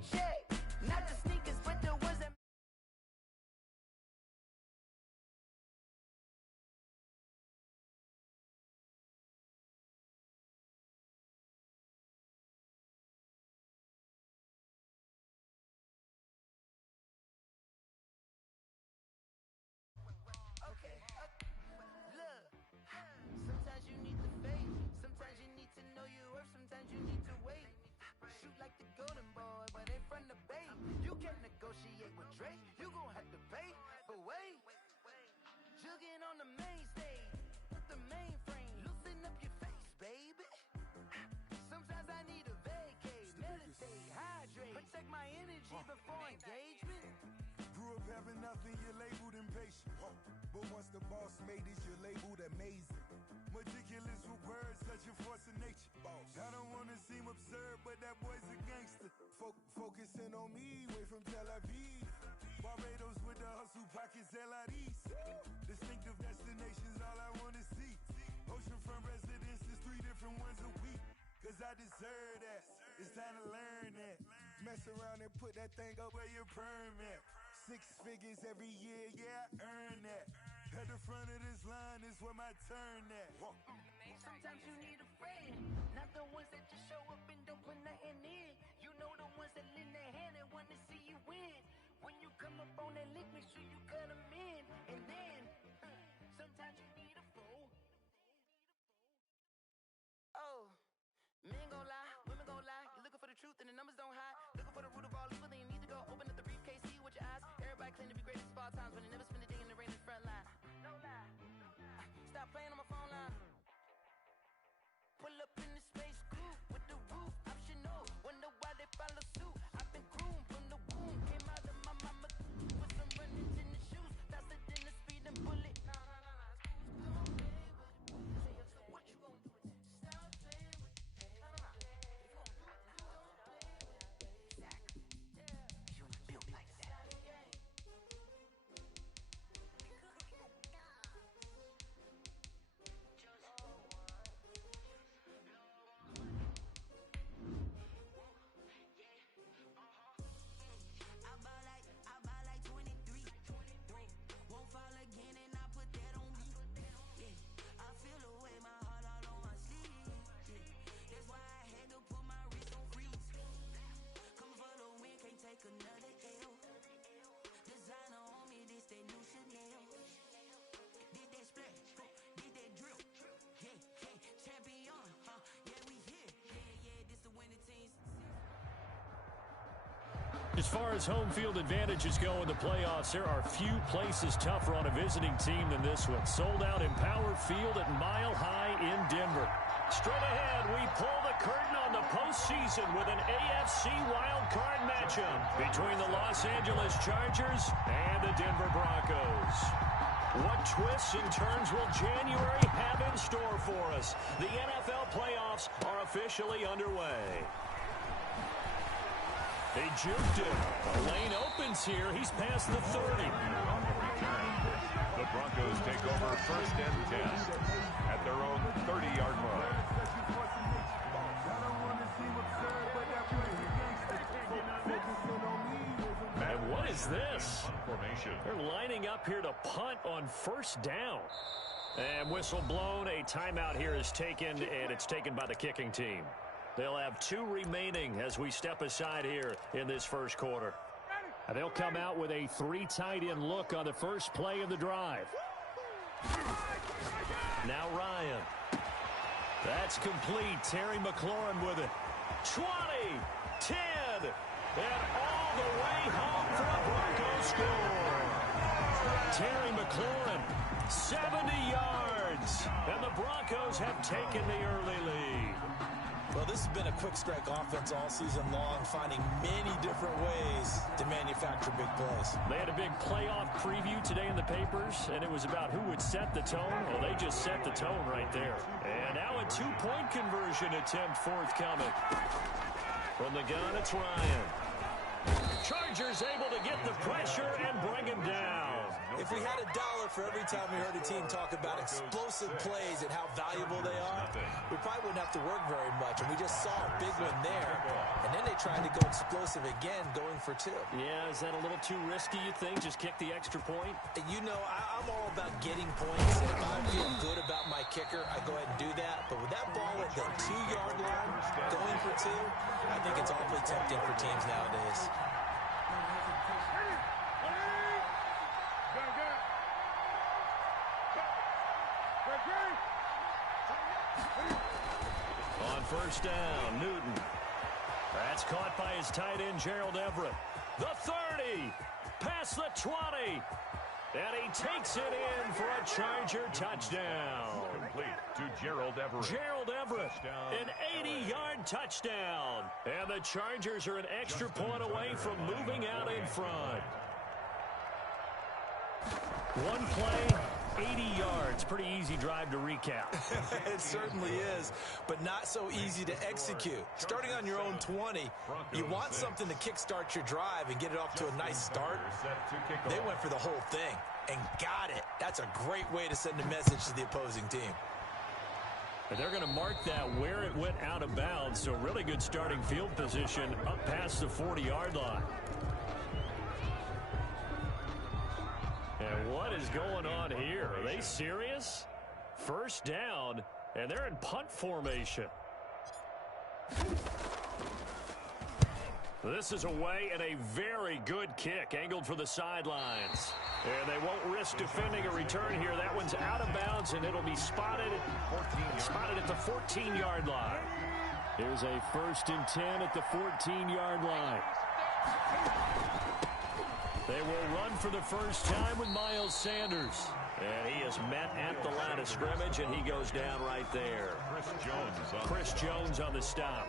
a check. Not the sneakers, but the ones that. Okay, look. Sometimes you need the faith. Sometimes you need to know your worth. Sometimes you need to wait. Shoot like the golden boy, but in front of Bay. You can't negotiate with Drake. You gon' have to pay. But wait, jugging on the main stage. The mainframe, loosen up your face, baby. Sometimes I need a vacate, meditate, hydrate, protect my energy before engagement. Grew up having nothing, you're labeled impatient. But once the boss made it, you're labeled amazing. Meticulous with words, such a force of nature. I don't wanna seem absurd, but that boy's a gangster. Focusing on me, way from Tel Aviv. Barbados with the hustle pockets, LIDs. Distinctive destinations, all I wanna see. Oceanfront residences, 3 different ones a week. Cause I deserve that, it's time to learn that. Mess around and put that thing up where your perm at. 6 figures every year, yeah, I earn that. At the front of this line is where my turn at. Sometimes you need a friend, not the ones that just show up and don't put nothing in. You know the ones that lend their hand and want to see you win. When you come up on that lick, make sure you cut them in. And then, sometimes you need a fool. Oh, men gon' lie, women gon' lie. You're looking for the truth and the numbers don't hide. Looking for the root of all evil, then you need to go open up the briefcase, see with your eyes. Everybody claim to be greatest of all times, but they never spend a day in the rain in the front line. No lie. Stop playing on my phone line. Pull up in the space coupe with the roof optional. Wonder why they follow suit. I've been groomed from the womb. Came out of my mama with some runnings in the shoes. Faster than the speeding bullet. Don't play with it. What you gon' do? Stop playing with it. If you gon' do it, don't play with it. Exactly. You built like that. I buy like 23. Won't fall again and I put that on me. Yeah, I feel away my heart all on my sleeve. Yeah, that's why I had to put my wrist on freeze. Come for the win, can't take another L. Designer on me, this that new Chanel. Did that splash, did that drip. Yeah, champion, yeah, we here. Yeah, this the winning teams. As far as home field advantages go in the playoffs, there are few places tougher on a visiting team than this one. Sold out Empower Field at Mile High in Denver. Straight ahead, we pull the curtain on the postseason with an AFC wildcard matchup between the Los Angeles Chargers and the Denver Broncos. What twists and turns will January have in store for us? The NFL playoffs are officially underway. They juked it. The lane opens here. He's past the 30. On the return, the Broncos take over 1st and 10 at their own 30-yard line. And what is this? Formation. They're lining up here to punt on 1st down. And whistle blown. A timeout here is taken, and it's taken by the kicking team. They'll have 2 remaining as we step aside here in this first quarter. And they'll come out with a 3 tight end look on the first play of the drive. Now Ryan. That's complete. Terry McLaurin with it. 20, 10, and all the way home for a Broncos score. Terry McLaurin, 70 yards. And the Broncos have taken the early lead. Well, this has been a quick strike offense all season long, finding many different ways to manufacture big plays. They had a big playoff preview today in the papers, and it was about who would set the tone. Well, they just set the tone right there. And now a 2-point conversion attempt forthcoming. From the gun, it's Ryan. Chargers able to get the pressure and bring him down. If we had $1 for every time we heard a team talk about explosive plays and how valuable they are, we probably wouldn't have to work very much. And we just saw a big one there. And then they trying to go explosive again, going for two. Yeah, is that a little too risky, you think? Just kick the extra point? You know, I'm all about getting points. If I feel good about my kicker, I go ahead and do that. But with that ball at the 2-yard line, going for two, I think it's awfully tempting for teams nowadays. On first down, Newton. That's caught by his tight end, Gerald Everett. The 30, past the 20, and he takes it in for a Charger touchdown. Complete to Gerald Everett. Gerald Everett, an 80-yard touchdown. And the Chargers are an extra point away from moving out in front. One play, 80 yards. Pretty easy drive to recap. It certainly is, but not so easy to execute. Starting on your own 20, you want something to kickstart your drive and get it off to a nice start. They went for the whole thing and got it. That's a great way to send a message to the opposing team. And they're going to mark that where it went out of bounds, so really good starting field position up past the 40-yard line. And what is going on here? Are they serious? First down, and they're in punt formation. This is away and a very good kick, angled for the sidelines. And they won't risk defending a return here. That one's out of bounds, and it'll be spotted at the 14-yard line. Here's a 1st and 10 at the 14-yard line. They will run for the first time with Miles Sanders. And he is met at the line of scrimmage, and he goes down right there. Chris Jones on the stop.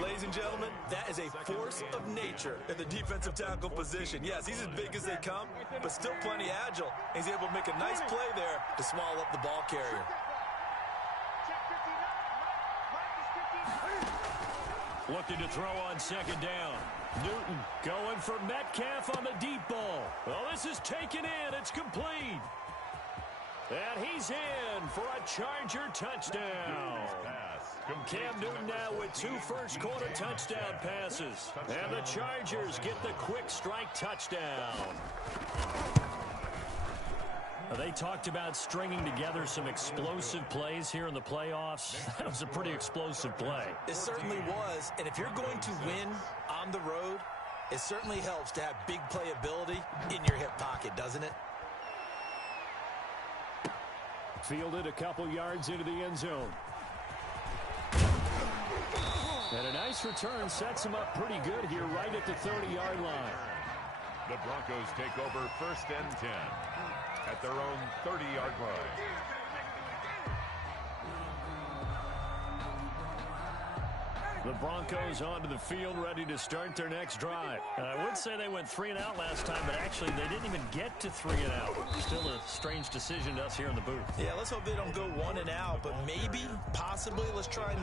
Ladies and gentlemen, that is a force of nature in the defensive tackle position. Yes, he's as big as they come, but still plenty agile. He's able to make a nice play there to swallow up the ball carrier. Looking to throw on second down. Newton going for Metcalf on the deep ball. Well, this is taken in. It's complete. And he's in for a Charger touchdown. Cam Newton now with 2 first-quarter touchdown passes. And the Chargers get the quick strike touchdown. They talked about stringing together some explosive plays here in the playoffs. That was a pretty explosive play. It certainly was. And if you're going to win on the road, it certainly helps to have big playability in your hip pocket, doesn't it? Fielded a couple yards into the end zone. And a nice return sets him up pretty good here right at the 30-yard line. The Broncos take over 1st and 10 at their own 30-yard line. The Broncos onto the field, ready to start their next drive. I would say they went 3 and out last time, but actually they didn't even get to 3 and out. Still a strange decision to us here in the booth. Yeah, let's hope they don't go 1 and out, but maybe, possibly, let's try and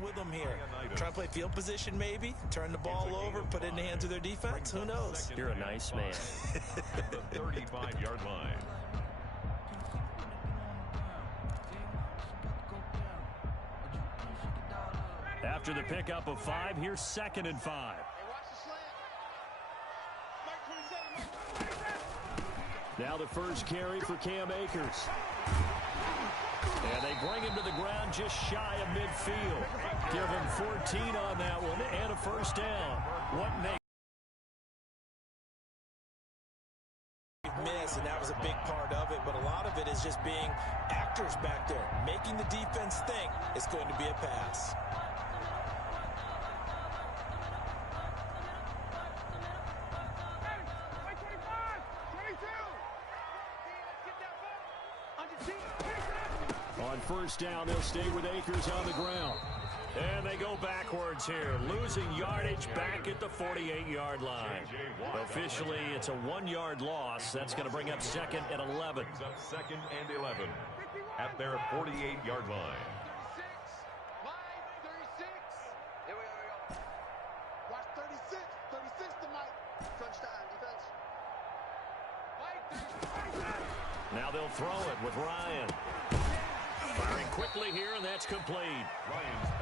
with them here. Try and play field position maybe, turn the ball over, put it in the hands of their defense. Who knows? You're a nice man. The 35-yard line. After the pickup of 5, here's 2nd and 5. Now the first carry for Cam Akers. And they bring him to the ground just shy of midfield. Give him 14 on that one and a first down. What an miss, and that was a big part of it, but a lot of it is just being actors back there, making the defense think it's going to be a pass. On first down, they'll stay with Akers on the ground. And they go backwards here, losing yardage back at the 48-yard line. Officially, it's a 1-yard loss. That's going to bring up 2nd and 11. Brings up 2nd and 11 at their 48-yard line. Here we go. Watch 36. 36 tonight. Crunch time, defense. Now they'll throw it with Ryan. Firing quickly here, and that's complete.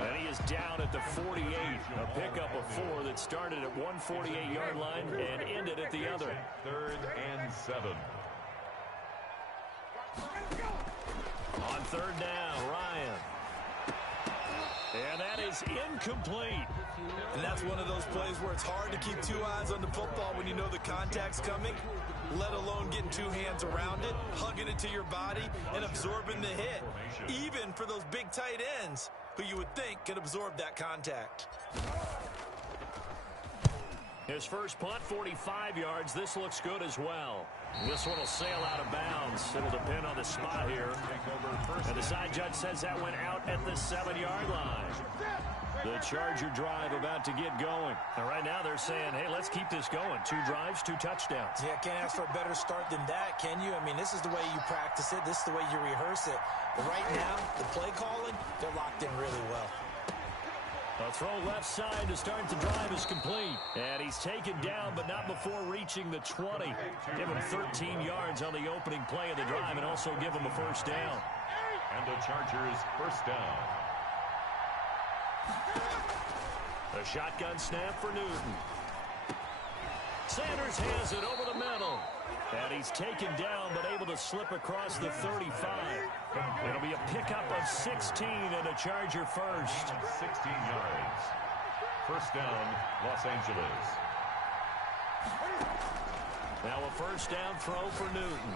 And he is down at the 48. A pickup of 4 that started at one 48-yard line and ended at the other. 3rd and 7. On 3rd down, Ryan. And that is incomplete. And that's one of those plays where it's hard to keep 2 eyes on the football when you know the contact's coming, let alone getting 2 hands around it, hugging it to your body, and absorbing the hit. Even for those big tight ends who you would think could absorb that contact. His first punt, 45 yards. This looks good as well. This one will sail out of bounds. It'll depend on the spot here. And the side judge says that went out at the 7-yard line. The Charger drive about to get going. And right now they're saying, hey, let's keep this going. 2 drives, 2 touchdowns. Yeah, can't ask for a better start than that, can you? I mean, this is the way you practice it. This is the way you rehearse it. But right now, the play calling, they're locked in really well. A throw left side to start the drive is complete. And he's taken down, but not before reaching the 20. Give him 13 yards on the opening play of the drive and also give him a first down. And the Chargers first down. A shotgun snap for Newton. Sanders has it over the middle. And he's taken down, but able to slip across the 35. It'll be a pickup of 16 and a Charger first. 16 yards. First down, Los Angeles. Now a first down throw for Newton.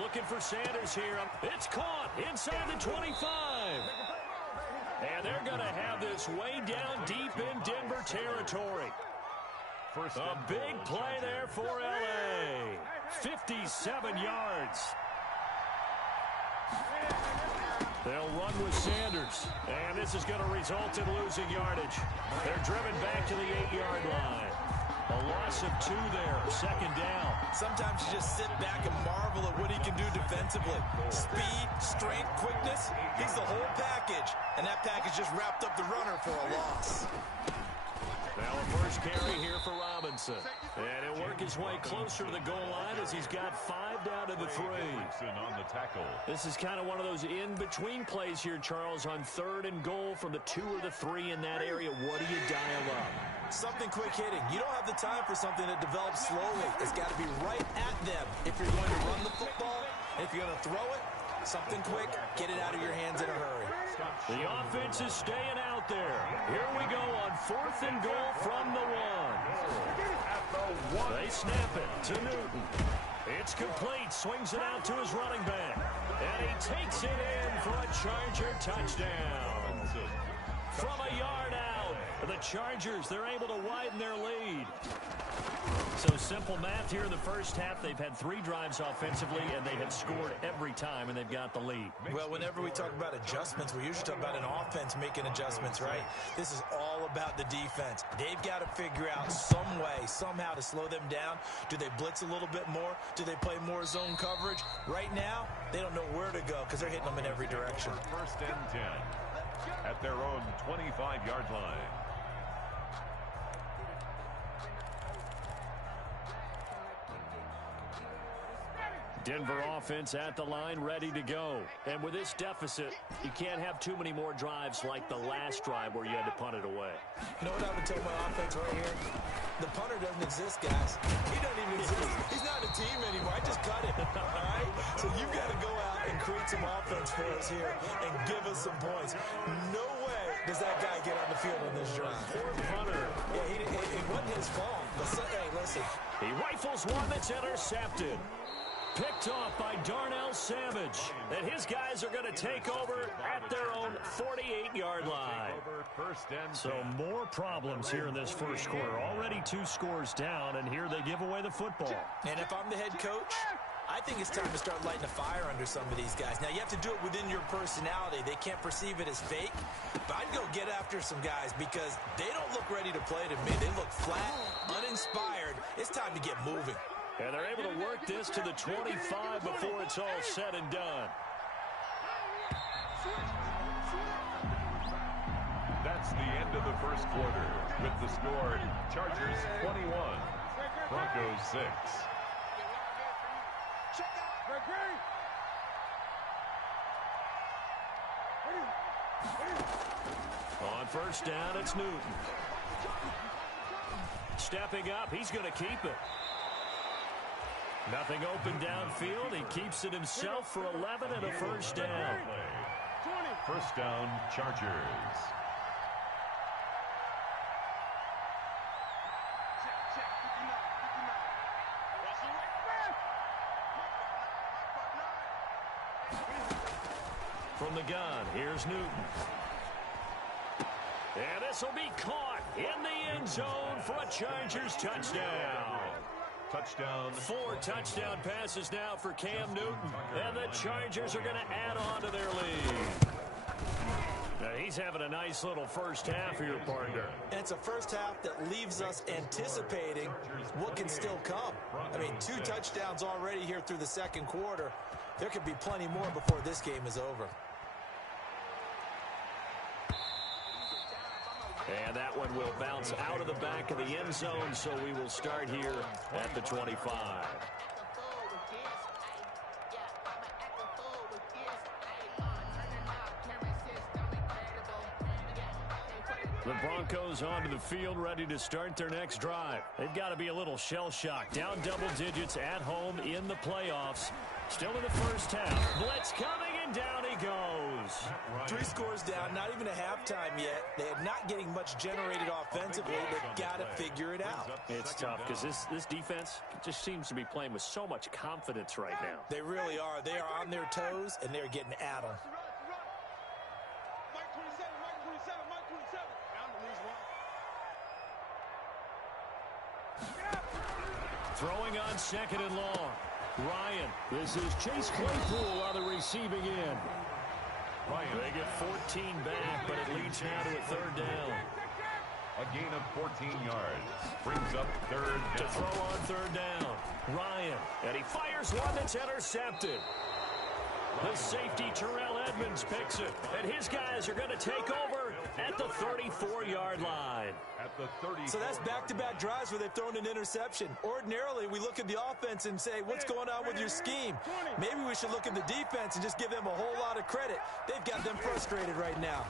Looking for Sanders here. It's caught inside the 25. And they're going to have this way down deep in Denver territory. A big play there for L.A. 57 yards. They'll run with Sanders. And this is going to result in losing yardage. They're driven back to the 8-yard line. A loss of 2 there. Second down. Sometimes you just sit back and marvel at what he can do defensively. Speed, strength, quickness. He's the whole package. And that package just wrapped up the runner for a loss. Now a first carry here for Robinson. And he'll work his way closer to the goal line as he's got 5 down to the 3. On the tackle. This is kind of one of those in-between plays here, Charles, on 3rd and goal from the 2 or the 3 in that area. What do you dial up? Something quick hitting. You don't have the time for something that develops slowly. It's got to be right at them. If you're going to run the football, and if you're going to throw it, something quick, get it out of your hands in a hurry. The offense is staying out there. Here we go on 4th and goal from the 1. They snap it to Newton. It's complete. Swings it out to his running back. And he takes it in for a Charger touchdown. From a yard out, the Chargers, they're able to widen their lead. So simple math here in the first half. They've had 3 drives offensively, and they have scored every time, and they've got the lead. Well, whenever we talk about adjustments, we usually talk about an offense making adjustments, right? This is all about the defense. They've got to figure out some way, somehow to slow them down. Do they blitz a little bit more? Do they play more zone coverage? Right now, they don't know where to go because they're hitting them in every direction. First and 10 at their own 25-yard line. Denver offense at the line, ready to go. And with this deficit, you can't have too many more drives like the last drive where you had to punt it away. You know what I would tell my offense right here? The punter doesn't exist, guys. He doesn't even exist. He's not a team anymore. I just cut it, all right? So you've got to go out and create some offense for us here and give us some points. No way does that guy get on the field on this drive. Poor punter. Yeah, it wasn't his fault. But hey, listen. He rifles one that's intercepted. Picked off by Darnell Savage. And his guys are going to take over at their own 48-yard line. So more problems here in this first quarter. Already 2 scores down, and here they give away the football. And if I'm the head coach, I think it's time to start lighting a fire under some of these guys. Now, you have to do it within your personality. They can't perceive it as fake. But I'd go get after some guys because they don't look ready to play to me. They look flat, uninspired. It's time to get moving. And they're able to work this to the 25 before it's all said and done. That's the end of the first quarter with the score Chargers 21, Broncos 6. On first down, it's Newton. Stepping up, he's going to keep it. Nothing open downfield. He keeps it himself for 11 and a first down. First down, Chargers. From the gun, here's Newton. And this will be caught in the end zone for a Chargers touchdown. Touchdown. 4 touchdown passes now for Cam Newton. And the Chargers are going to add on to their lead. Now he's having a nice little first half here, partner. And it's a first half that leaves us anticipating what can still come. I mean, 2 touchdowns already here through the second quarter. There could be plenty more before this game is over. And that one will bounce out of the back of the end zone, so we will start here at the 25. The Broncos onto the field, ready to start their next drive. They've got to be a little shell-shocked. Down double digits at home in the playoffs. Still in the first half. Blitz coming, and down he goes. 3 scores down, not even a halftime yet. They are not getting much generated offensively. They've got to figure it out. It's tough because this defense just seems to be playing with so much confidence right now. They really are. They are on their toes, and they're getting at them. Throwing on second and long. Ryan. This is Chase Claypool on the receiving end. Ryan. They get 14 back, but it leads now to a third down. A gain of 14 yards. Brings up third down. To throw on third down. Ryan. And he fires one that's intercepted. The safety, Terrell Edmonds, picks it. And his guys are going to take over at the 34-yard line. At the 30. So that's back-to-back drives where they've thrown an interception. Ordinarily, we look at the offense and say, what's going on with your scheme? Maybe we should look at the defense and just give them a whole lot of credit. They've got them frustrated right now.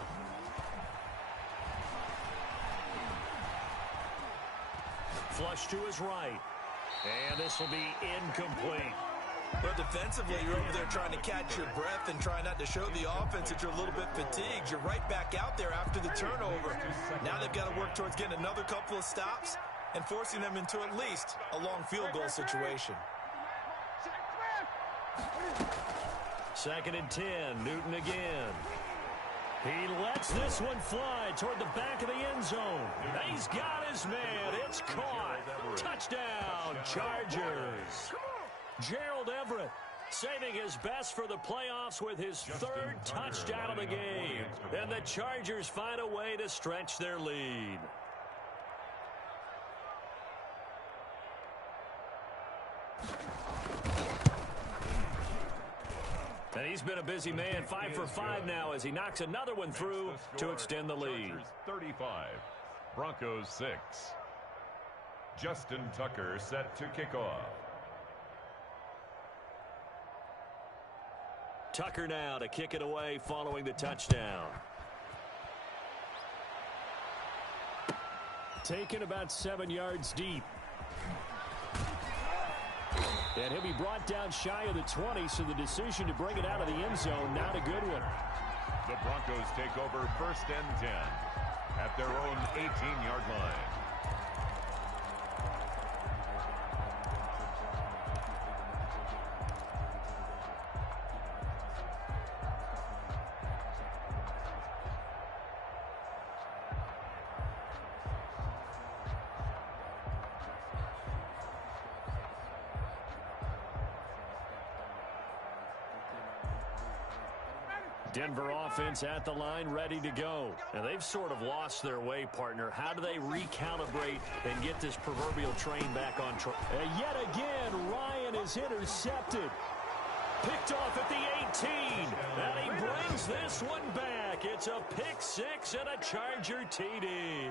Flush to his right. And this will be incomplete. But defensively, you're over there trying to catch your breath and try not to show the offense that you're a little bit fatigued. You're right back out there after the turnover. Now they've got to work towards getting another couple of stops and forcing them into at least a long field goal situation. 2nd and 10, Newton again. He lets this one fly toward the back of the end zone. He's got his man. It's caught. Touchdown, Chargers. Gerald Everett saving his best for the playoffs with his 3rd touchdown of the game. And the Chargers find a way to stretch their lead. And he's been a busy man, 5 for 5 now as he knocks another one through to extend the lead. Chargers 35, Broncos 6. Justin Tucker set to kick off. Tucker now to kick it away following the touchdown. Taken about 7 yards deep. And he'll be brought down shy of the 20, so the decision to bring it out of the end zone, not a good one. The Broncos take over 1st and 10 at their own 18-yard line. Denver offense at the line, ready to go. And they've sort of lost their way, partner. How do they recalibrate and get this proverbial train back on track? And yet again, Ryan is intercepted. Picked off at the 18. And he brings this one back. It's a pick six and a Charger TD.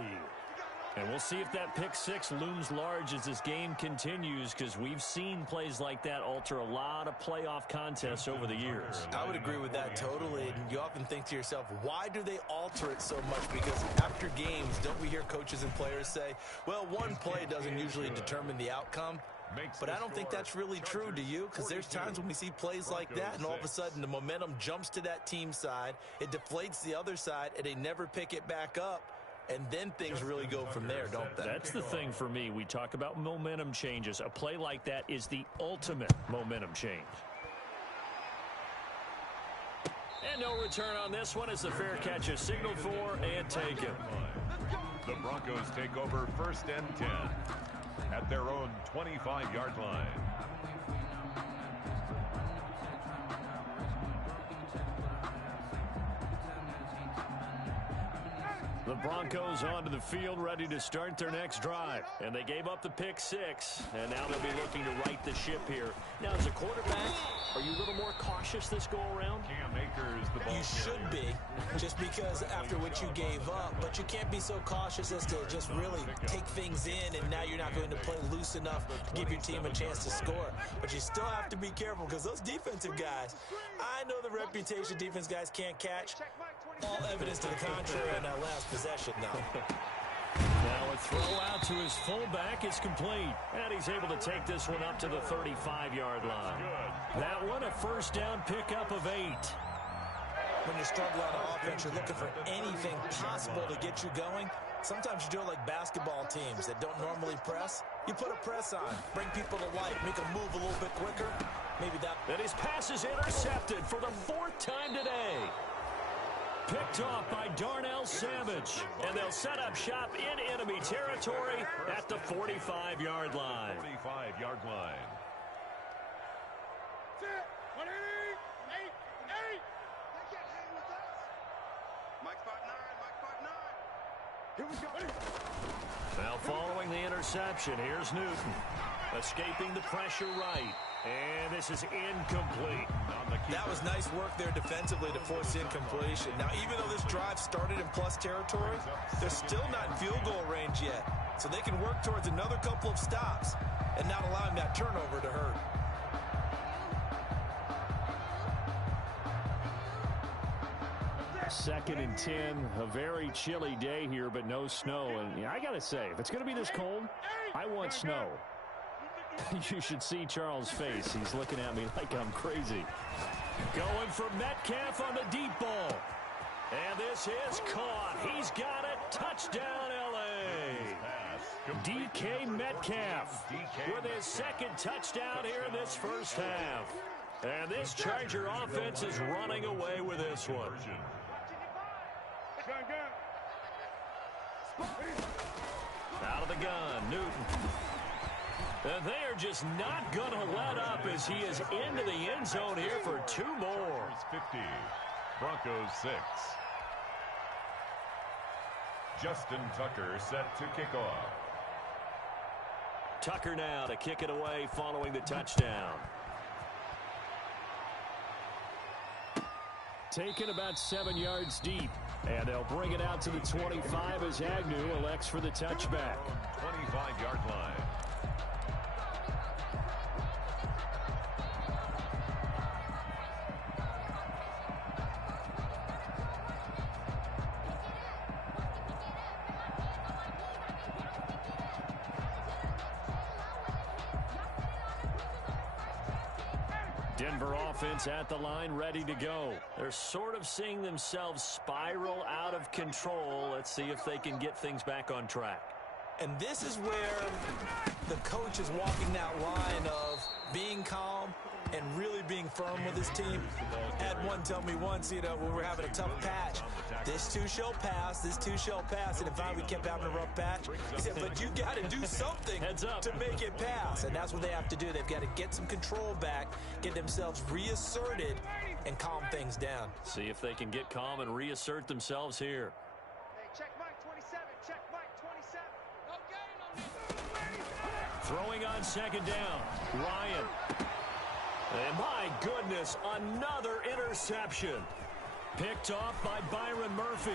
And we'll see if that pick six looms large as this game continues, because we've seen plays like that alter a lot of playoff contests over the years. I would agree with that totally. And you often think to yourself, why do they alter it so much? Because after games, don't we hear coaches and players say, well, one play doesn't usually determine the outcome? But I don't think that's really true, do you? Because there's times when we see plays like that, and all of a sudden the momentum jumps to that team side, it deflates the other side, and they never pick it back up. And then things really go from there, don't they? That's the thing for me. We talk about momentum changes. A play like that is the ultimate momentum change. And no return on this one as the fair catch is signaled for and taken. The Broncos take over 1st and 10 at their own 25-yard line. The Broncos onto the field, ready to start their next drive. And they gave up the pick six, and now they'll be looking to right the ship here. Now, as a quarterback, are you a little more cautious this go-around? Cam Akers, the ball You should be, just because after what you gave up. But you can't be so cautious as to just really take things in, and now you're not going to play loose enough to give your team a chance to score. But you still have to be careful, because those defensive guys, I know the reputation defense guys can't catch. All evidence to the contrary on that last possession now. Now a throw out to his fullback is complete. And he's able to take this one up to the 35-yard line. That one a first down pickup of 8. When you struggle on offense, you're looking for anything possible to get you going. Sometimes you do it like basketball teams that don't normally press. You put a press on, bring people to life, make them move a little bit quicker. Maybe that. And his pass is intercepted for the 4th time today. Picked off by Darnell Savage. And they'll set up shop in enemy territory at the 45-yard line. 45-yard line. Now following the interception, here's Newton. Escaping the pressure right. And this is incomplete. That was nice work there defensively to force incompletion. Now, even though this drive started in plus territory, they're still not in field goal range yet. So they can work towards another couple of stops and not allowing that turnover to hurt. Second and 10, a very chilly day here, but no snow. And I got to say, if it's going to be this cold, I want snow. You should see Charles' face. He's looking at me like I'm crazy. Going for Metcalf on the deep ball. And this is caught. He's got it. Touchdown, L.A. DK Metcalf with his 2nd touchdown here in this first half. And this Charger offense is running away with this one. Out of the gun, Newton. And they are just not going to let up as he is into the end zone here for 2 more. 50, Broncos 6. Justin Tucker set to kick off. Tucker now to kick it away following the touchdown. Taken about 7 yards deep. And they'll bring it out to the 25 as Agnew elects for the touchback. 25-yard line. Denver offense at the line, ready to go. They're sort of seeing themselves spiral out of control. Let's see if they can get things back on track. And this is where the coach is walking that line of being calm and really being firm with his team. Had one tell me once, when we were having a tough patch, this too shall pass, this too shall pass. And if we kept having a rough patch, he said, but you got to do something to make it pass. And that's what they have to do. They've got to get some control back, get themselves reasserted, and calm things down. See if they can get calm and reassert themselves here. Hey, check Mike 27, check Mike 27. No gain on this. Throwing on second down, Ryan. And my goodness, another interception. Picked off by Byron Murphy.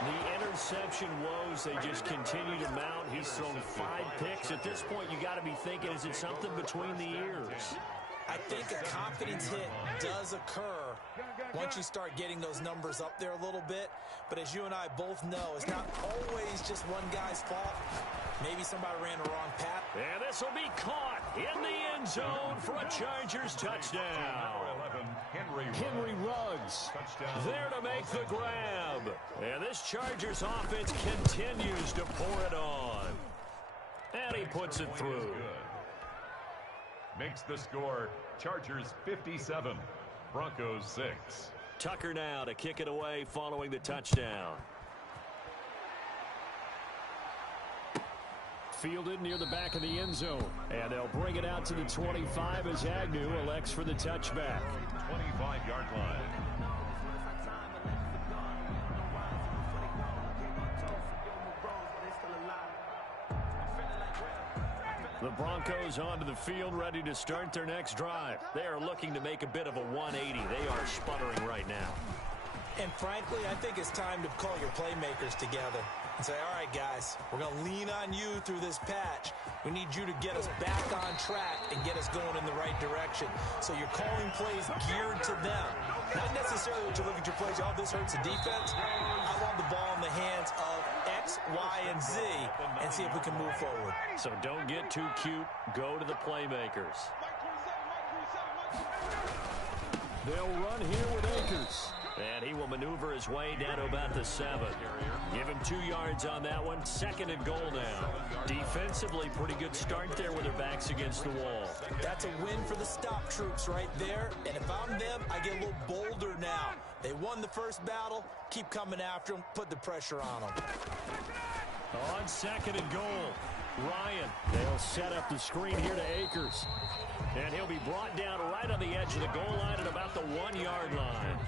The interception woes, they just continue to mount. He's thrown 5 picks. At this point, you got to be thinking, is it something between the ears? I think a confidence hit does occur once you start getting those numbers up there a little bit. But as you and I both know, it's not always just one guy's fault. Maybe somebody ran the wrong path. And this will be caught in the end zone for a Chargers touchdown. Henry Ruggs there to make the grab. And this Chargers offense continues to pour it on. And he puts it through. Makes the score Chargers 57, Broncos 6. Tucker now to kick it away following the touchdown. Fielded near the back of the end zone. And they'll bring it out to the 25 as Agnew elects for the touchback. 25-yard line. The Broncos onto the field, ready to start their next drive. They are looking to make a bit of a 180. They are sputtering right now. And frankly, I think it's time to call your playmakers together and say, all right, guys, we're going to lean on you through this patch. We need you to get us back on track and get us going in the right direction. So you're calling plays geared to them. Not necessarily to look at your plays, oh, this hurts the defense. I want the ball in the hands of X, Y, and Z and see if we can move forward. So don't get too cute. Go to the playmakers. They'll run here with Akers. And he will maneuver his way down to about the 7. Give him 2 yards on that one. 2nd and goal now. Defensively, pretty good start there with their backs against the wall. That's a win for the stop troops right there. And if I'm them, I get a little bolder now. They won the first battle. Keep coming after them. Put the pressure on them. On 2nd and goal, Ryan. They'll set up the screen here to Akers. And he'll be brought down right on the edge of the goal line at about the 1-yard line.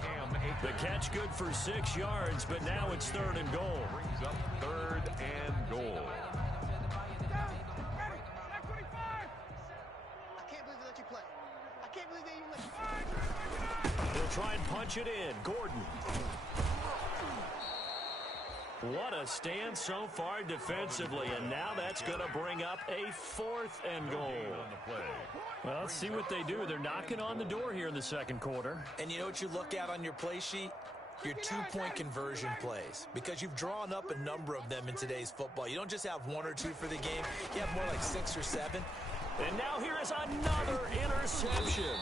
The catch good for 6 yards, but now it's 3rd and goal. Brings up 3rd and goal. I can't believe they let you play. I can't believe they even let you play. They'll try and punch it in. Gordon. What a stand so far defensively, and now that's going to bring up a 4th and goal. Well, let's see what they do. They're knocking on the door here in the 2nd quarter. And you know what you look at on your play sheet? Your 2-point conversion plays, because you've drawn up a number of them in today's football. You don't just have 1 or 2 for the game. You have more like 6 or 7. And now here is another interception.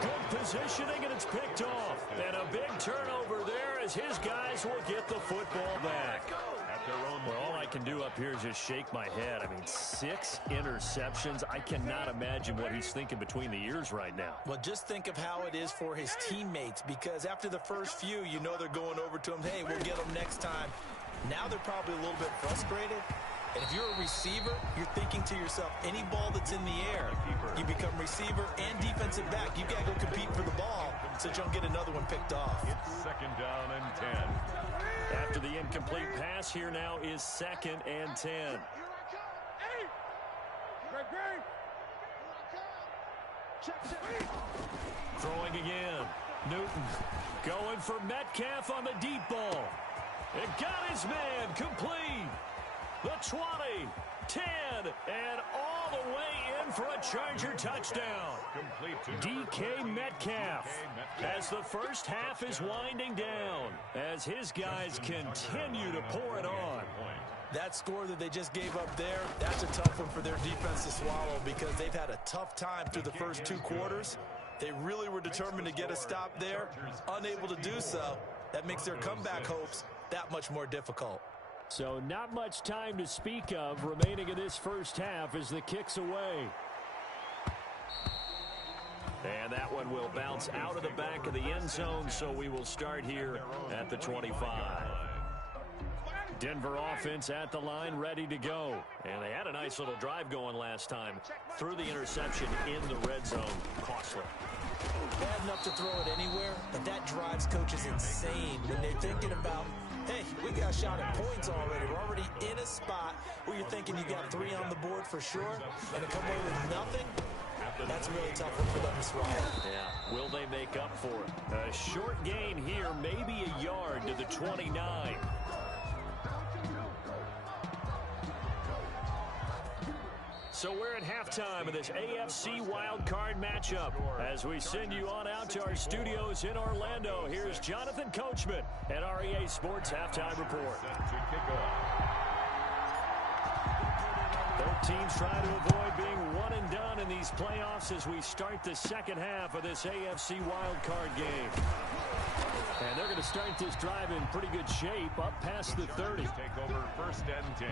Good positioning, and it's picked off. And a big turnover there as his guys will get the football back. Well, all I can do up here is just shake my head. I mean, 6 interceptions. I cannot imagine what he's thinking between the ears right now. Well, just think of how it is for his teammates, because after the first few, you know they're going over to him, hey, we'll get them next time. Now they're probably a little bit frustrated. And if you're a receiver, you're thinking to yourself, any ball that's in the air, you become receiver and defensive back. You've got to go compete for the ball so you don't get another one picked off. It's 2nd down and 10. After the incomplete pass, here now is 2nd and 10. Throwing again. Newton going for Metcalf on the deep ball. It got his man complete. The 20, 10, and all the way in for a Charger touchdown. DK Metcalf as the first half is winding down as his guys continue to pour it on. That score that they just gave up there, that's a tough one for their defense to swallow, because they've had a tough time through the first 2 quarters. They really were determined to get a stop there, unable to do so. That makes their comeback hopes that much more difficult. So not much time to speak of remaining in this first half as the kick's away. And that one will bounce out of the back of the end zone, so we will start here at the 25. Denver offense at the line, ready to go. And they had a nice little drive going last time. Threw the interception in the red zone. Costly. Bad enough to throw it anywhere, but that drives coaches insane when they're thinking about, hey, we got a shot at points already. We're already in a spot where you're thinking you got 3 on the board for sure, and to come away with nothing, that's a really tough one for them to swallow. Yeah, will they make up for it? A short gain here, maybe a yard to the 29. So we're at halftime of this AFC wildcard matchup. As we send you on out to our studios in Orlando, here's Jonathan Coachman at REA Sports Halftime Report. Both teams trying to avoid being one and done in these playoffs as we start the second half of this AFC wildcard game. And they're going to start this drive in pretty good shape, up past the 30. Take over 1st and 10.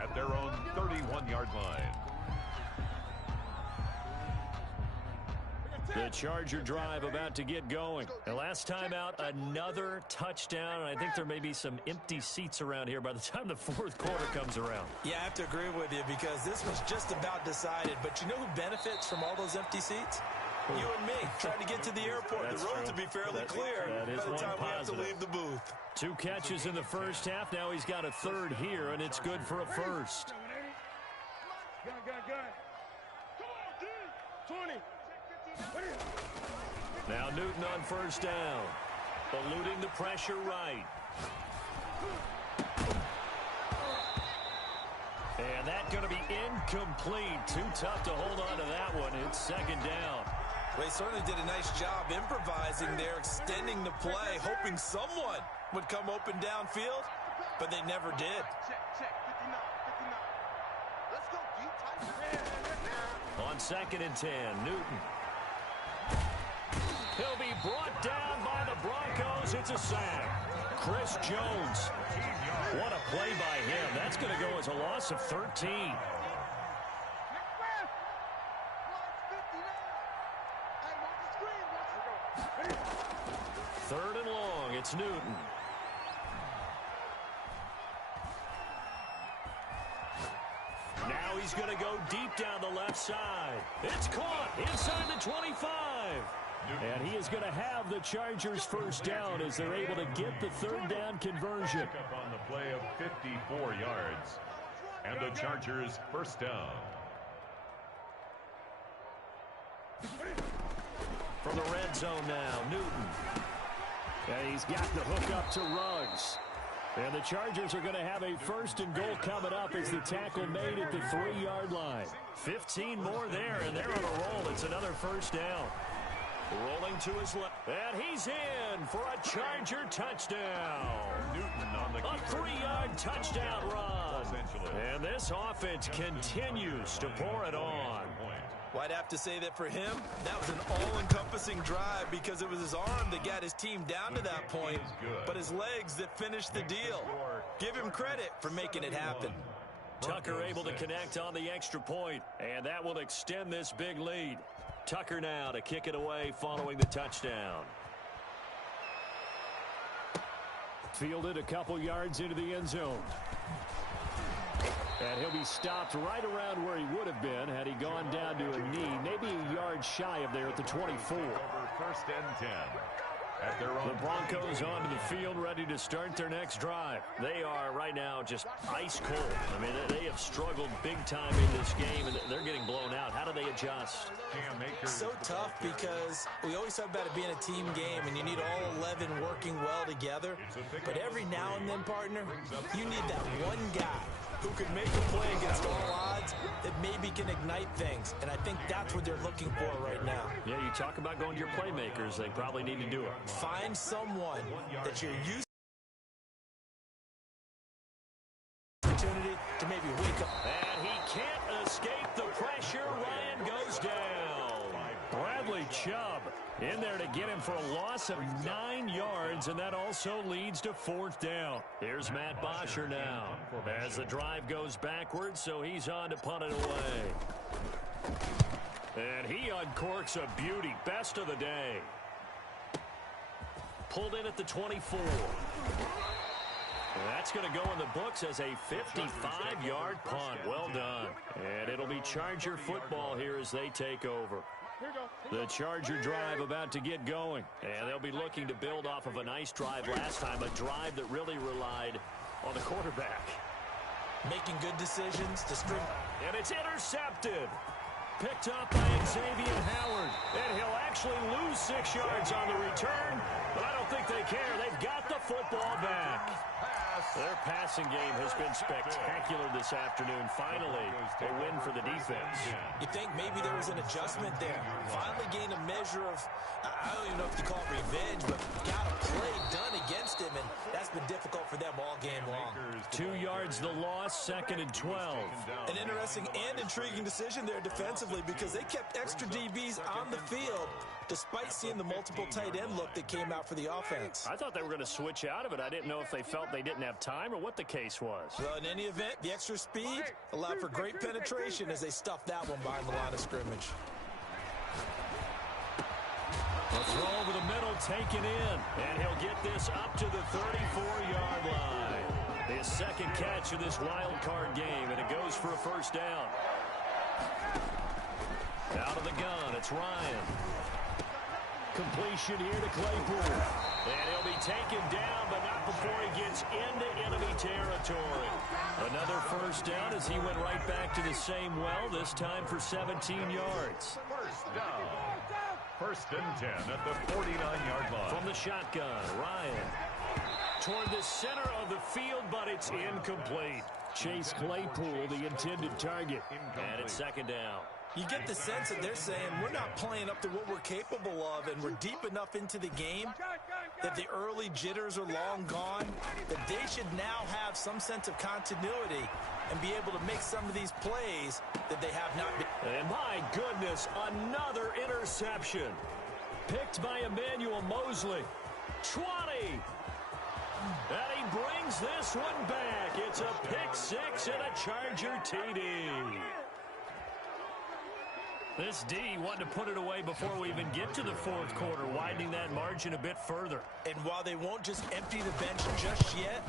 At their own 31-yard line. The Charger drive about to get going. And last time out, another touchdown. And I think there may be some empty seats around here by the time the 4th quarter comes around. Yeah, I have to agree with you because this was just about decided. But you know who benefits from all those empty seats? You and me, trying to get to the airport. That's the road true. to be fairly clear that is by the time we have to positive. leave the booth. 2 catches in the first half. Now he's got a 3rd here, and it's good for a 1st. Now Newton on 1st down. Eluding the pressure right. And that's going to be incomplete. Too tough to hold on to that one. It's 2nd down. Well, he certainly did a nice job improvising there, extending the play, hoping someone would come open downfield, but they never did. Check, 59. Let's go deep, On 2nd and 10, Newton. He'll be brought down by the Broncos. It's a sack. Chris Jones. What a play by him. That's going to go as a loss of 13. 3rd and long. It's Newton. Now he's going to go deep down the left side. It's caught inside the 25. And he is going to have the Chargers 1st down as they're able to get the 3rd down conversion. Up on the play of 54 yards. And the Chargers 1st down. From the red zone now, Newton. And he's got the hook up to Ruggs. And the Chargers are going to have a 1st and goal coming up as the tackle made at the 3-yard line. 15 more there, and they're on a roll. It's another 1st down. Rolling to his left. And he's in for a Charger touchdown. Newton on the A 3-yard touchdown run. And this offense continues to pour it on. Well, I'd have to say that for him, that was an all-encompassing drive because it was his arm that got his team down to that point, but his legs that finished the deal. Give him credit for making it happen. Tucker able to connect on the extra point, and that will extend this big lead. Tucker now to kick it away following the touchdown. Fielded a couple yards into the end zone. And he'll be stopped right around where he would have been had he gone down to a knee, maybe a yard shy of there at the 24. Over 1st and 10. At their own. The Broncos onto the field ready to start their next drive. They are right now just ice cold. I mean, they have struggled big time in this game, and they're getting blown out. How do they adjust? So tough because we always talk about it being a team game, and you need all 11 working well together. But every now and then, partner, you need that one guy who can make a play against all odds that maybe can ignite things. And I think that's what they're looking for right now. Yeah, you talk about going to your playmakers. They probably need to do it. Find someone that you're used to. Opportunity to maybe wake up. And he can't escape the pressure. Ryan goes down. Bradley Chubb in there to get him for a loss of 9 yards, and that also leads to 4th down. Here's Matt Bosher now as the drive goes backwards, so he's on to punt it away. And he uncorks a beauty. Best of the day. Pulled in at the 24. That's going to go in the books as a 55-yard punt. Well done. And it'll be Charger football here as they take over. The Charger drive about to get going. And they'll be looking to build off of a nice drive last time, a drive that really relied on the quarterback. Making good decisions to string. And it's intercepted. Picked up by Xavier Howard. And he'll actually lose 6 yards on the return, but I don't think they care. They've got the football back. Their passing game has been spectacular this afternoon. Finally, a win for the defense. You think maybe there was an adjustment there. Finally gained a measure of, I don't even know if you call it revenge, but got a play done against him, and that's been difficult for them all game long. 2 yards the loss, 2nd and 12. An interesting and intriguing decision there defensively because they kept extra DBs on the field despite seeing the multiple tight end look that came out for the offense. I thought they were going to switch out of it. I didn't know if they felt they didn't have time or what the case was. Well, in any event, the extra speed allowed for great penetration as they stuffed that one behind the line of scrimmage. A throw over the middle, taken in, and he'll get this up to the 34-yard line. His second catch of this wild card game, and it goes for a first down. Out of the gun, it's Ryan. Completion here to Claypool. And he'll be taken down, but not before he gets into enemy territory. Another first down as he went right back to the same well, this time for 17 yards. First down. 1st and 10 at the 49-yard line. From the shotgun, Ryan. Toward the center of the field, but it's incomplete. Chase Claypool, the intended target. And it's 2nd down. You get the sense that they're saying we're not playing up to what we're capable of, and we're deep enough into the game that the early jitters are long gone, that they should now have some sense of continuity and be able to make some of these plays that they have not been. And my goodness, another interception. Picked by Emmanuel Mosley. 20. And he brings this one back. It's a pick 6 and a Charger TD. This D wanted to put it away before we even get to the 4th quarter, widening that margin a bit further. And while they won't just empty the bench just yet,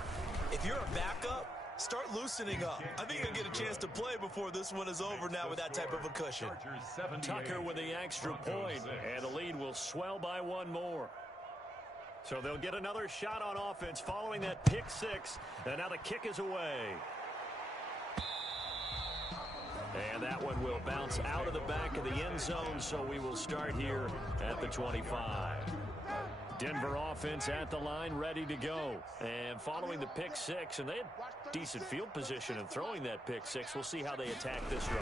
if you're a backup, start loosening up. I think you'll get a chance to play before this one is over now with that type of a cushion. Tucker with the extra point, and the lead will swell by 1 more. So they'll get another shot on offense following that pick 6, and now the kick is away. And that one will bounce out of the back of the end zone, so we will start here at the 25. Denver offense at the line, ready to go. And following the pick 6, and they had decent field position in throwing that pick 6. We'll see how they attack this drive.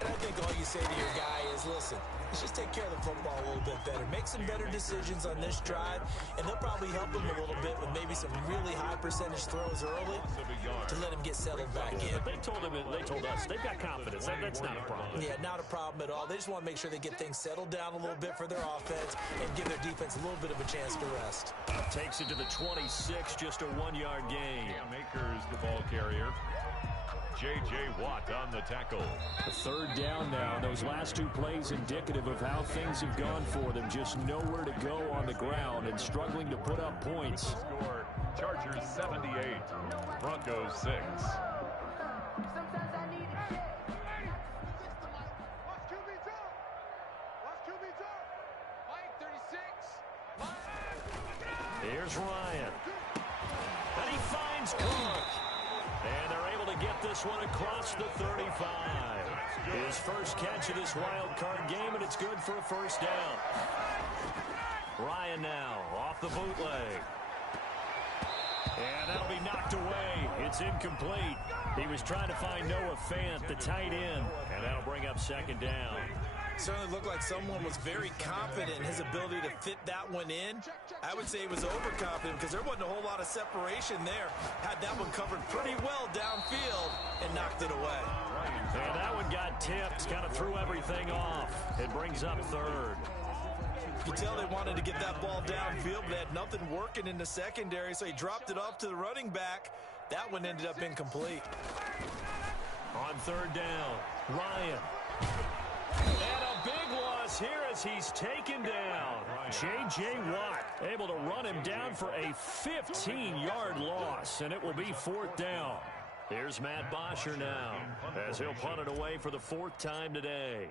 And I think all you say to your guy is, listen, let's just take care of the football a little bit better. Make some better decisions on this drive, and they'll probably help him a little bit with maybe some really high percentage throws early to let him get settled back in. They told us they've got confidence. That's not a problem. Yeah, not a problem at all. They just want to make sure they get things settled down a little bit for their offense and give their defense a little bit of a chance to rest. Takes it to the 26, just a 1-yard gain. Cam Akers, the ball carrier. J.J. Watt on the tackle. A 3rd down now. Those last 2 plays indicative of how things have gone for them. Just nowhere to go on the ground and struggling to put up points. Score, Chargers 78, Broncos 6. Here's Ryan. And he finds Cook. And they're able to get this one across the 35. His first catch of this wild card game, and it's good for a first down. Ryan now off the bootleg. And that'll be knocked away. It's incomplete. He was trying to find Noah Fant, the tight end, and that'll bring up 2nd down. Certainly looked like someone was very confident in his ability to fit that one in. I would say he was overconfident because there wasn't a whole lot of separation there. Had that one covered pretty well downfield and knocked it away. And that one got tipped, kind of threw everything off. It brings up 3rd. You could tell they wanted to get that ball downfield, but they had nothing working in the secondary, so he dropped it off to the running back. That one ended up incomplete. On 3rd down, Ryan. yards here as he's taken down. J.J. Watt able to run him down for a 15-yard loss, and it will be 4th down. Here's Matt Bosher now as he'll punt it away for the 4th time today.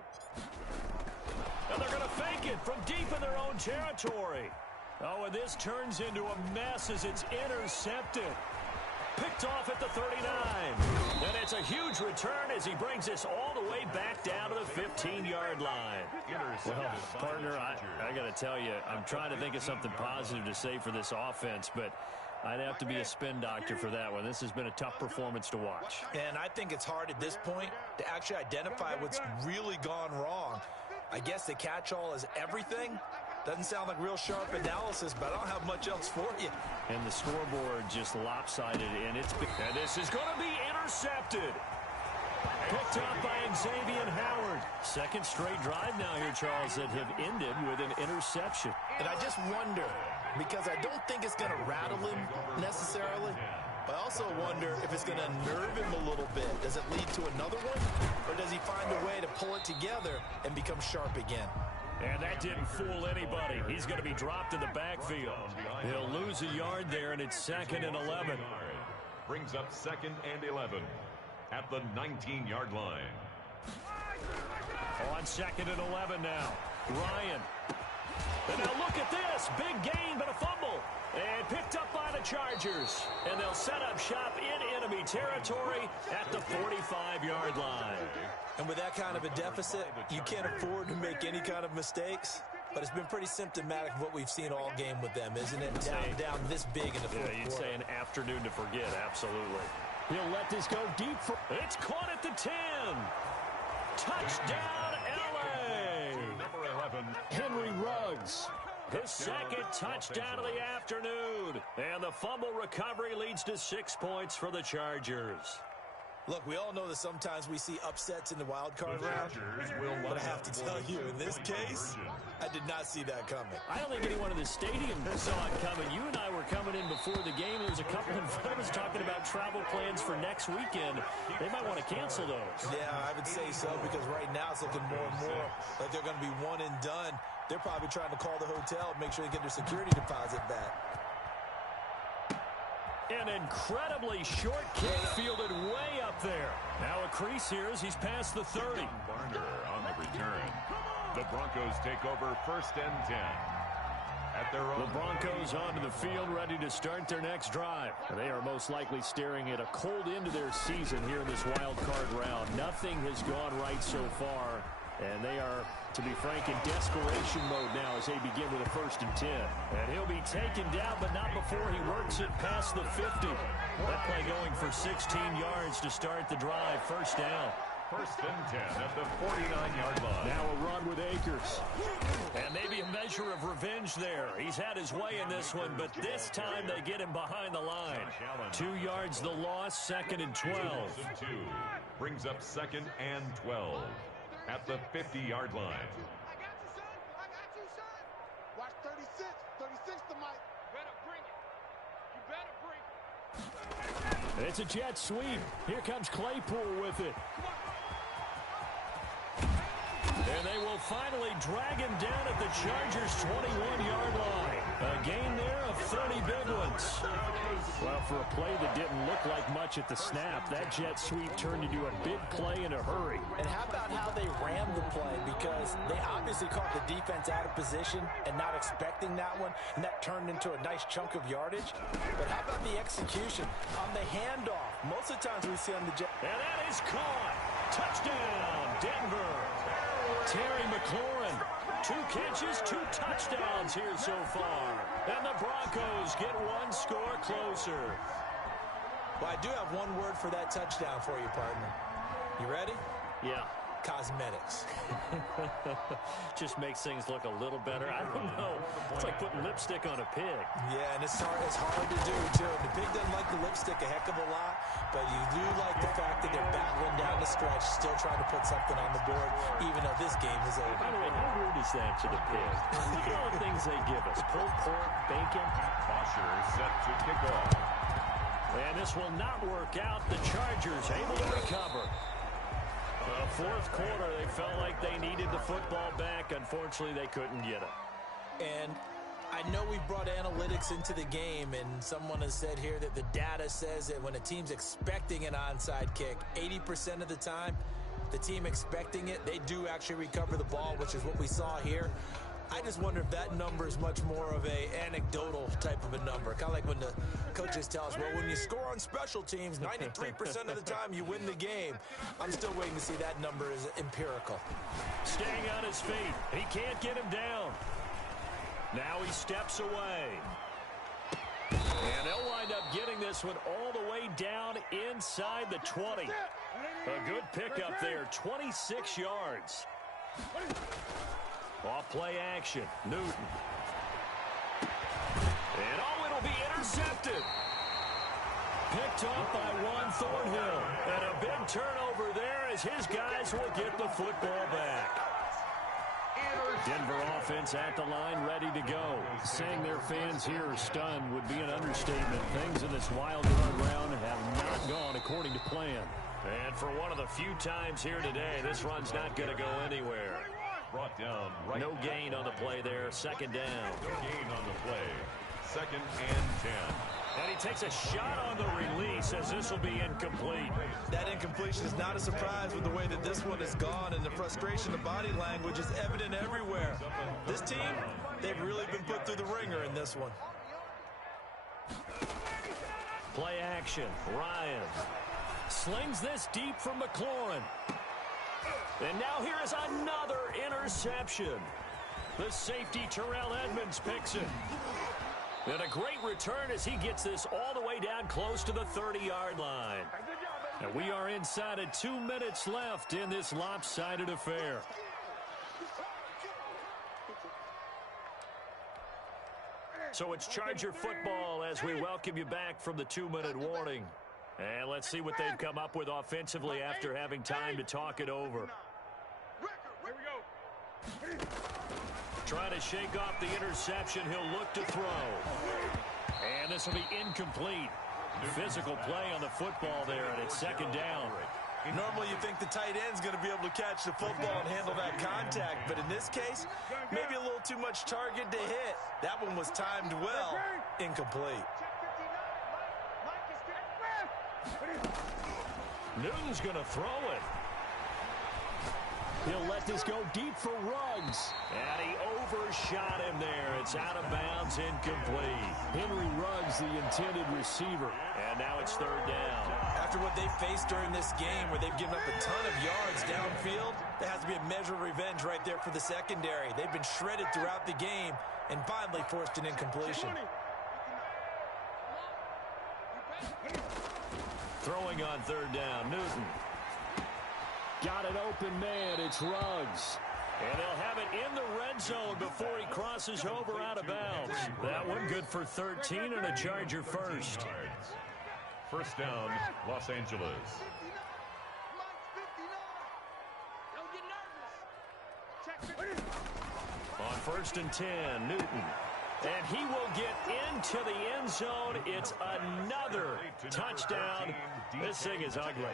And they're going to fake it from deep in their own territory. Oh, and this turns into a mess as it's intercepted. Picked off at the 39. And it's a huge return as he brings this all the way back down to the 15-yard line. Well, partner, I got to tell you, I'm trying to think of something positive to say for this offense, but I'd have to be a spin doctor for that one. This has been a tough performance to watch. And I think it's hard at this point to actually identify what's really gone wrong. I guess the catch-all is everything. Doesn't sound like real sharp analysis, but I don't have much else for you. And the scoreboard just lopsided, and this is going to be intercepted. Picked up by Xavier Howard. Second straight drive now here, Charles, that have ended with an interception. And I just wonder, because I don't think it's going to rattle him necessarily, but I also wonder if it's going to nerve him a little bit. Does it lead to another one? Or does he find a way to pull it together and become sharp again? And that didn't fool anybody. He's going to be dropped in the backfield. He'll lose a yard there, and it's 2nd and 11. Brings up 2nd and 11 at the 19-yard line. On 2nd and 11 now. Ryan. And now look at this. Big gain, but a fumble. And picked up by the Chargers. And they'll set up shop in enemy territory at the 45-yard line. And with that kind of a deficit, you can't afford to make any kind of mistakes. But it's been pretty symptomatic of what we've seen all game with them, isn't it? Down this big in the fourth quarter. You'd say an afternoon to forget, absolutely. He'll let this go deep. It's caught at the 10. Touchdown, L.A. Number 11. Henry Ruggs. His second touchdown of the afternoon. And the fumble recovery leads to 6 points for the Chargers. Look, we all know that sometimes we see upsets in the wild card round, but I have to tell you, in this case, I did not see that coming. I don't think anyone in the stadium saw it coming. You and I were coming in before the game. There was a couple in front of us talking about travel plans for next weekend. They might want to cancel those. Yeah, I would say so, because right now it's looking more and more like they're going to be one and done. They're probably trying to call the hotel and make sure they get their security deposit back. An incredibly short kick fielded way up there. Now a crease here as he's past the 30. Barner on the return. The Broncos take over 1st and 10. At their own. The Broncos onto the field, ready to start their next drive. They are most likely staring at a cold end to their season here in this wild card round. Nothing has gone right so far. And they are, to be frank, in desperation mode now as they begin with a 1st and 10. And he'll be taken down, but not before he works it past the 50. That play going for 16 yards to start the drive. 1st down. 1st and 10 at the 49-yard line. Now a run with Akers. And maybe a measure of revenge there. He's had his way in this one, but this time they get him behind the line. 2 yards the loss, 2nd and 12. Brings up 2nd and 12. At the 50-yard line. I got you, son. I got you, son. Watch 36. 36 to Mike. Better bring it. You better bring it. It's a jet sweep. Here comes Claypool with it. And they will finally drag him down at the Chargers' 21-yard line. A gain there of 30 big ones. Well, for a play that didn't look like much at the snap, that jet sweep turned into a big play in a hurry. And how about how they ran the play? Because they obviously caught the defense out of position and not expecting that one, and that turned into a nice chunk of yardage. But how about the execution on the handoff? Most of the times we see on the jet. And that is caught. Touchdown, Denver. Terry McLaurin, 2 catches, 2 touchdowns here so far. And the Broncos get 1 score closer. Well, I do have one word for that touchdown for you, partner. You ready? Yeah. Cosmetics. Just makes things look a little better. I don't know. It's like putting lipstick on a pig. Yeah, and it's hard to do, too. The pig doesn't like the lipstick a heck of a lot, but you do like the fact that they're battling down the stretch, still trying to put something on the board, even though this game is over. By the way, how weird is that to the pig? Look at all the things they give us. Pulled pork, bacon. Bosher set to kick off. And this will not work out. The Chargers able to recover. Fourth quarter, they felt like they needed the football back. Unfortunately, they couldn't get it. And I know we've brought analytics into the game, and someone has said here that the data says that when a team's expecting an onside kick, 80% of the time, the team expecting it, they do actually recover the ball, which is what we saw here. I just wonder if that number is much more of a anecdotal type of a number. Kind of like when the coaches tell us, well, when you score on special teams, 93% of the time you win the game. I'm still waiting to see that number is empirical. Staying on his feet. He can't get him down. Now he steps away. And they'll wind up getting this one all the way down inside the 20. A good pickup there, 26 yards. Off play action, Newton. And it'll be intercepted. Picked up by Juan Thornhill. And a big turnover there as his guys will get the football back. Denver offense at the line, ready to go. Saying their fans here are stunned would be an understatement. Things in this wild card round have not gone according to plan. And for one of the few times here today, this run's not going to go anywhere. Brought down right. No gain on the play there. Second down. No gain on the play. 2nd and 10. And he takes a shot on the release as this will be incomplete. That incompletion is not a surprise with the way that this one has gone, and the frustration of body language is evident everywhere. This team, they've really been put through the ringer in this one. Play action. Ryan slings this deep from McLaurin. And now here is another interception. The safety, Terrell Edmonds, picks it. And a great return as he gets this all the way down close to the 30-yard line. And we are inside of 2 minutes left in this lopsided affair. So it's Charger football as we welcome you back from the 2-minute warning. And let's see what they've come up with offensively after having time to talk it over. Trying to shake off the interception. He'll look to throw. And this will be incomplete. Physical play on the football there, and it's 2nd down. Normally you think the tight end's going to be able to catch the football and handle that contact, but in this case, maybe a little too much target to hit. That one was timed well. Incomplete. Newton's going to throw it. He'll let this go deep for Ruggs. And he overshot him there. It's out of bounds, incomplete. Henry Ruggs, the intended receiver. And now it's 3rd down. After what they faced during this game where they've given up a ton of yards downfield, there has to be a measure of revenge right there for the secondary. They've been shredded throughout the game and finally forced an incompletion. Throwing on 3rd down, Newton. Got an open man, it's Ruggs. And they'll have it in the red zone before he crosses over out of bounds. That one good for 13 and a Charger first. 1st down, Los Angeles. On 1st and 10, Newton. And he will get into the end zone. It's another touchdown. This thing is ugly.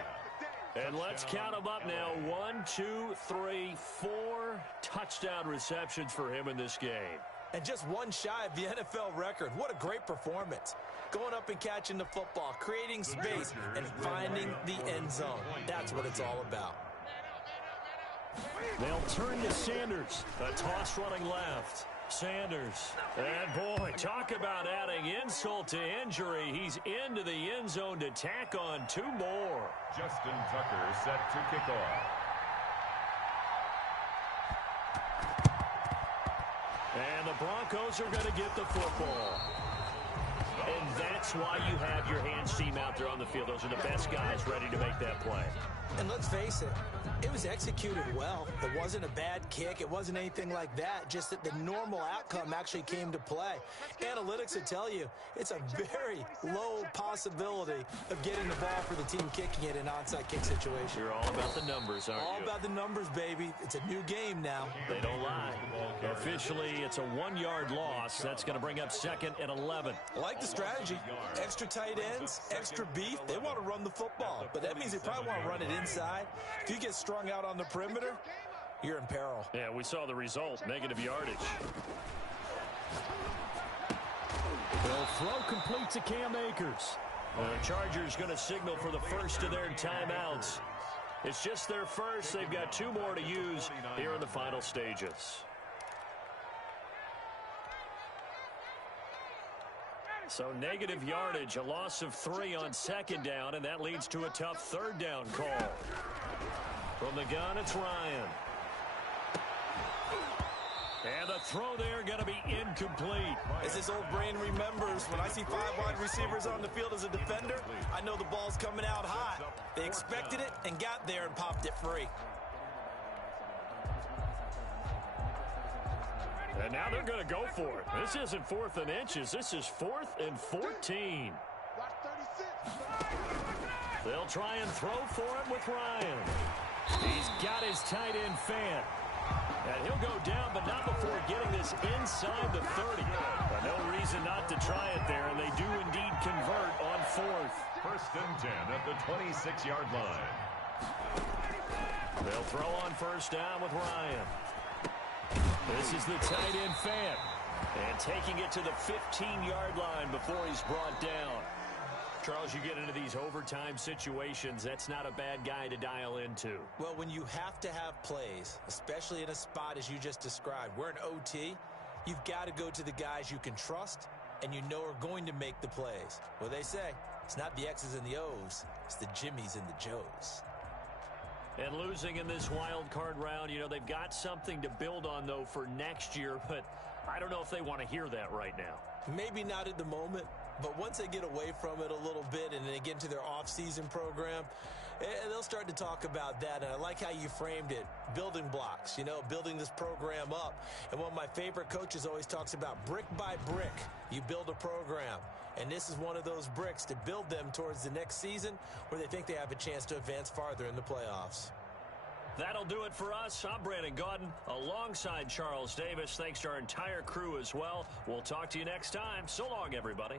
And let's count them up now. 1, 2, 3, 4 touchdown receptions for him in this game. And just one shy of the NFL record. What a great performance. Going up and catching the football, creating space, and finding the end zone. That's what it's all about. They'll turn to Sanders. A toss running left. Sanders. And boy, talk about adding insult to injury. He's into the end zone to tack on 2 more. Justin Tucker set to kick off. And the Broncos are going to get the football. And that's why you have your hands team out there on the field. Those are the best guys ready to make that play. And let's face it, it was executed well. It wasn't a bad kick. It wasn't anything like that. Just that the normal outcome actually came to play. Analytics will tell you it's a very low possibility of getting the ball for the team kicking it in an onside kick situation. You're all about the numbers, aren't you? All about the numbers, baby. It's a new game now. They don't lie. Officially, it's a 1-yard loss. That's going to bring up 2nd and 11. I like the strategy. Extra tight ends, extra beef. They want to run the football, but that means they probably want to run it inside. If you get strung out on the perimeter, you're in peril. Yeah, we saw the result, negative yardage. They'll throw complete to Cam Akers. The Chargers going to signal for the first of their timeouts. It's just their first. They've got 2 more to use here in the final stages. So negative yardage, a loss of 3 on 2nd down, and that leads to a tough 3rd down call. From the gun, it's Ryan. And the throw there going to be incomplete. As this old brain remembers, when I see 5 wide receivers on the field as a defender, I know the ball's coming out hot. They expected it and got there and popped it free. And now they're going to go for it. This isn't 4th and inches. This is 4th and 14. They'll try and throw for it with Ryan. He's got his tight end fan. And he'll go down, but not before getting this inside the 30. But no reason not to try it there, and they do indeed convert on 4th. 1st and 10 at the 26-yard line. They'll throw on 1st down with Ryan. This is the tight end fan. And taking it to the 15-yard line before he's brought down. Charles, you get into these overtime situations, that's not a bad guy to dial into. Well, when you have to have plays, especially in a spot as you just described, we're in OT, you've got to go to the guys you can trust and you know are going to make the plays. Well, they say it's not the X's and the O's, it's the Jimmies and the Joes. And losing in this wild card round, you know, they've got something to build on, though, for next year, but I don't know if they want to hear that right now. Maybe not at the moment, but once they get away from it a little bit and they get into their off-season program, they'll start to talk about that. And I like how you framed it, building blocks, you know, building this program up. And one of my favorite coaches always talks about brick by brick, you build a program. And this is one of those bricks to build them towards the next season where they think they have a chance to advance farther in the playoffs. That'll do it for us. I'm Brandon Gaudin alongside Charles Davis. Thanks to our entire crew as well. We'll talk to you next time. So long, everybody.